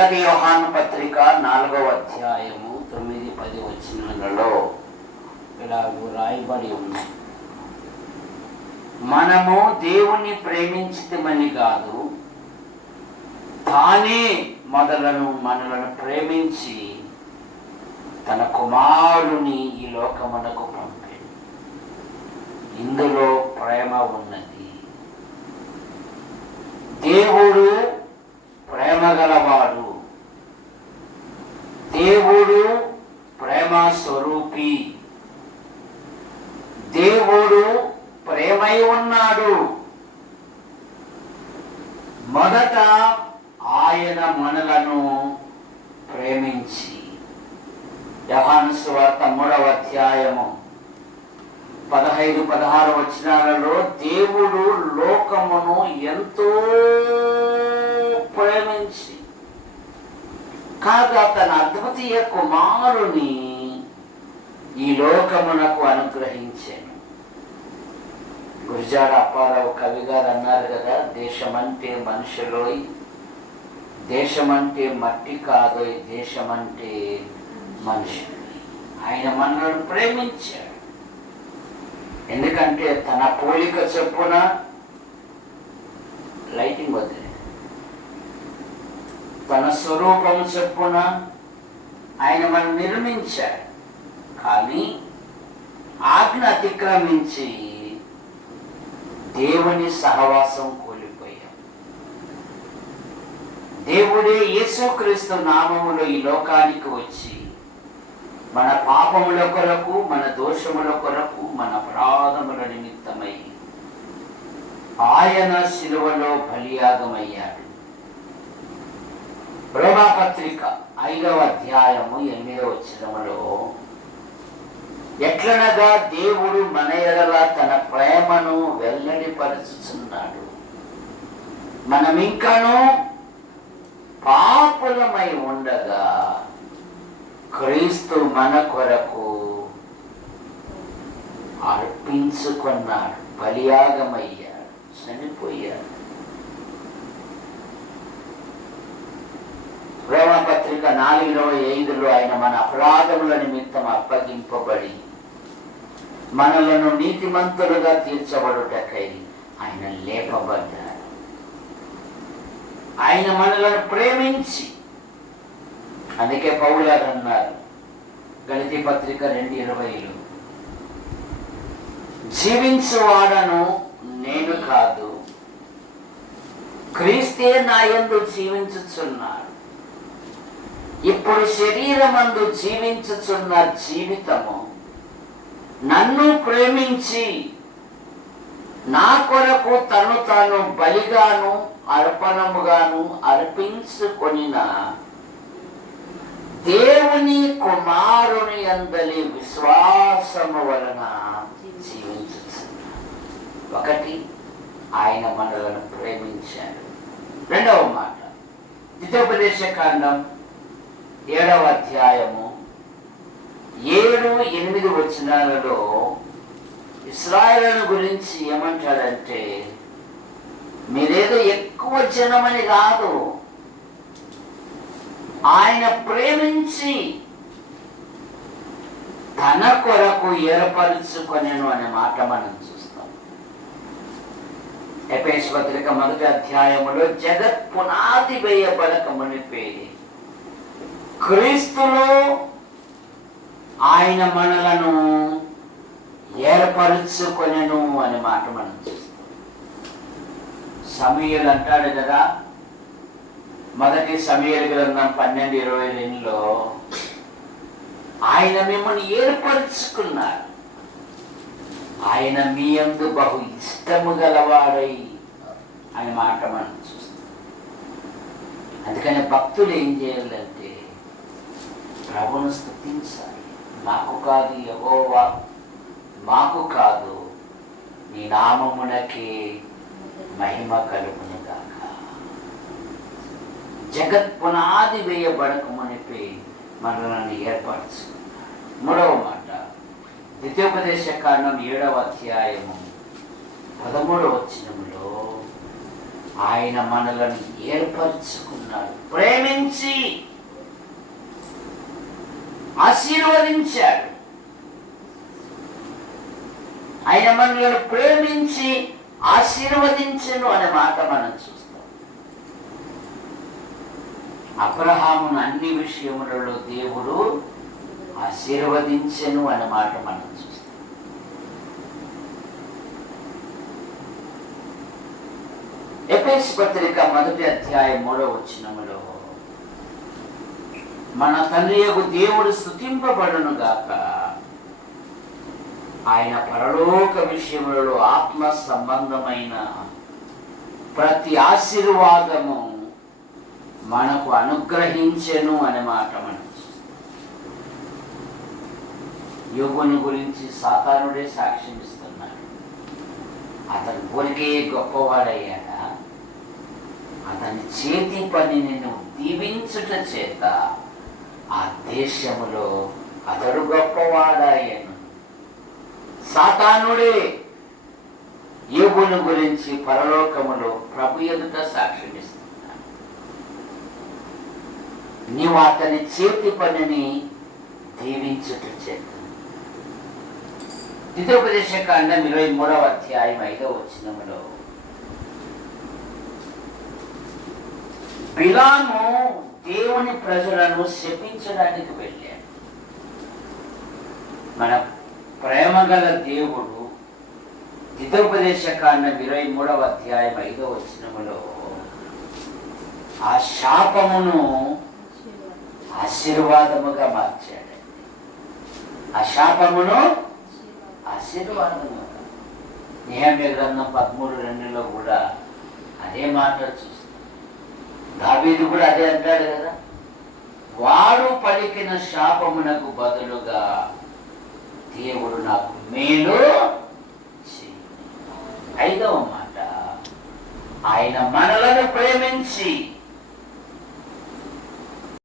మొదటి యోహాను పత్రిక నాలుగవ అధ్యాయము తొమ్మిది పది వచనాలలో ఇలాగూ రాయబడి ఉంది. మనము దేవుణ్ణి ప్రేమించితమని కాదు తానే మొదలను మనలను ప్రేమించి తన కుమారుని ఈ లోకమునకు పంపాడు. ఇందులో ప్రేమ ఉన్నది. దేవుడు ప్రేమ గలవాడు దేవుడు ప్రేమ స్వరూపి దేవుడు ప్రేమై ఉన్నాడు మొదట ఆయన మనలను ప్రేమించి. యహానుసువార్త మూడవ అధ్యాయము పదహైదు పదహారు వచనాలలో దేవుడు లోకమును ఎంతో ప్రేమించి కాగా తన అద్వితీయ కుమారుని ఈ లోకమునకు అనుగ్రహించాను గురిజాడ అప్పారావు కవి గారు అన్నారు కదా దేశమంటే మనుషులోయ్ దేశమంటే మట్టి కాదోయ్ దేశమంటే మనిషి. ఆయన మనల్ని ప్రేమించాడు. ఎందుకంటే తన పోలిక చెప్పున లైటింగ్ వద్దు. తన స్వరూపం చెప్పున ఆయన మనం నిర్మించాడు. కానీ ఆజ్ఞ అతిక్రమించి దేవుని సహవాసం కోల్పోయాం. దేవుడే యేసుక్రీస్తు నామములో ఈ లోకానికి వచ్చి మన పాపముల కొరకు మన దోషముల కొరకు మన అపరాధముల నిమిత్తమై ఆయన శిలువలో బలియాగమయ్యాడు. రోమాపత్రిక ఐదవ అధ్యాయము ఎనిమిదవ చిరములో ఎట్లనగా దేవుడు మన ఎడల తన ప్రేమను వెల్లడిపరుచుచున్నాడు మనం ఇంకను పాపులమై ఉండగా క్రీస్తు మన కొరకు అర్పించుకున్నాడు బలియాగమయ్యాడు చనిపోయాడు. ప్రేమపత్రిక నాలుగు ఇరవై ఐదులో ఆయన మన అపరాధముల నిమిత్తం అప్పగింపబడి మనలను నీతిమంతులుగా తీర్చబడుటకై ఆయన లేపబడ్డాడు. ఆయన మనలను ప్రేమించి. అందుకే పౌలర్ అన్నారు గణితి పత్రిక రెండు ఇరవైలో జీవించువాడను నేను కాదు క్రీస్తే నాయందు జీవించుచున్నాడు. ఇప్పుడు శరీరమందు జీవించుచున్న జీవితము నన్ను ప్రేమించి నా కొరకు తను తాను బలిగాను అర్పణముగాను అర్పించుకొనిన దేవుని కుమారుని అందలి విశ్వాసము వలన ఒకటి ఆయన మనలను ప్రేమించాడు. రెండవ మాట ద్వితోపదేశ కాండం ఏడవ అధ్యాయము ఏడు ఎనిమిది వచనాలలో ఇస్రాయలను గురించి ఏమంటాడంటే మీరేదో ఎక్కువ జనమని కాదు. ఆయన ప్రేమించి తన కొరకు ఏర్పరుచుకొనెను అనే మాట మనం చూస్తాం. ఎపేస్ పత్రిక మొదటి అధ్యాయములో జగత్ పునాది వేయబడక మునిపే క్రీస్తులో ఆయన మనలను ఏర్పరుచుకొనెను అనే మాట మనం సమీయులు అంటాడు కదా మొదటి సమీయుల గ్రంథం పన్నెండు ఇరవై రెండులో ఆయన మిమ్మల్ని ఏర్పరచుకున్నారు. ఆయన మీ అందు బహు ఇష్టము గలవాడై అనే మాట మనం చూస్తాం. అందుకని భక్తులు ఏం చేయాలంటే ప్రభును స్థుతించాలి నాకు కాదు యహోవా. మాకు కాదు నీ నామమునకే మహిమ కలుగును గాక జగత్ పునాది వేయబడక మునిపి మనల్ని ఏర్పరచు. మూడవ మాట ద్వితీయోపదేశ కారణం ఏడవ అధ్యాయము పదమూడవ వచ్చినములో ఆయన మనలను ఏర్పరచుకున్నాడు. ప్రేమించి ఆశీర్వదించాడు. ఆయన మనల్ని ప్రేమించి ఆశీర్వదించను అనే మాట మనం చూస్తాం. అబ్రహామును అన్ని విషయములలో దేవుడు ఆశీర్వదించెను అనే మాట మనం చూస్తాం. ఎపేస్ పత్రిక మొదటి అధ్యాయం మూడో వచ్చినములో మన తండ్రి యొక్క దేవుడు స్థుతింపబడును గాక. ఆయన పరలోక విషయములలో ఆత్మ సంబంధమైన ప్రతి ఆశీర్వాదము మనకు అనుగ్రహించెను అనే మాట మనం యోగుని గురించి సాతానుడే సాక్ష్యం ఇస్తున్నాడు. అతను ఊరికే గొప్పవాడయ్యాడా? అతని చేతి పని నిన్ను దీవించుట చేత ఆ దేశములో అతడు గొప్పవాడాయను సాతానుడే యోగుని గురించి పరలోకములో ప్రభు ఎదుట సాక్ష్యం నీవు అతని చేతి పనిని దీవించుట చేత. ద్వితోపదేశ కాండం ఇరవై మూడవ అధ్యాయం ఐదవ వచ్చినములో బిలాము దేవుని ప్రజలను శపించడానికి వెళ్ళాడు. మన ప్రేమగల దేవుడు ద్వితోపదేశ ఇరవై మూడవ అధ్యాయం ఐదవ వచనములో ఆ శాపమును ఆశీర్వాదముగా మార్చాడు. ఆ శాపమును ఆశీర్వాదముగా నిహమ్య గ్రంథం పదమూడు రెండులో కూడా అదే మాట దావీదు కూడా అదే అంటాడు కదా. వాడు పలికిన శాపమునకు బదులుగా దేవుడు నాకు మేలు ఐదవ మాట ఆయన మనలను ప్రేమించి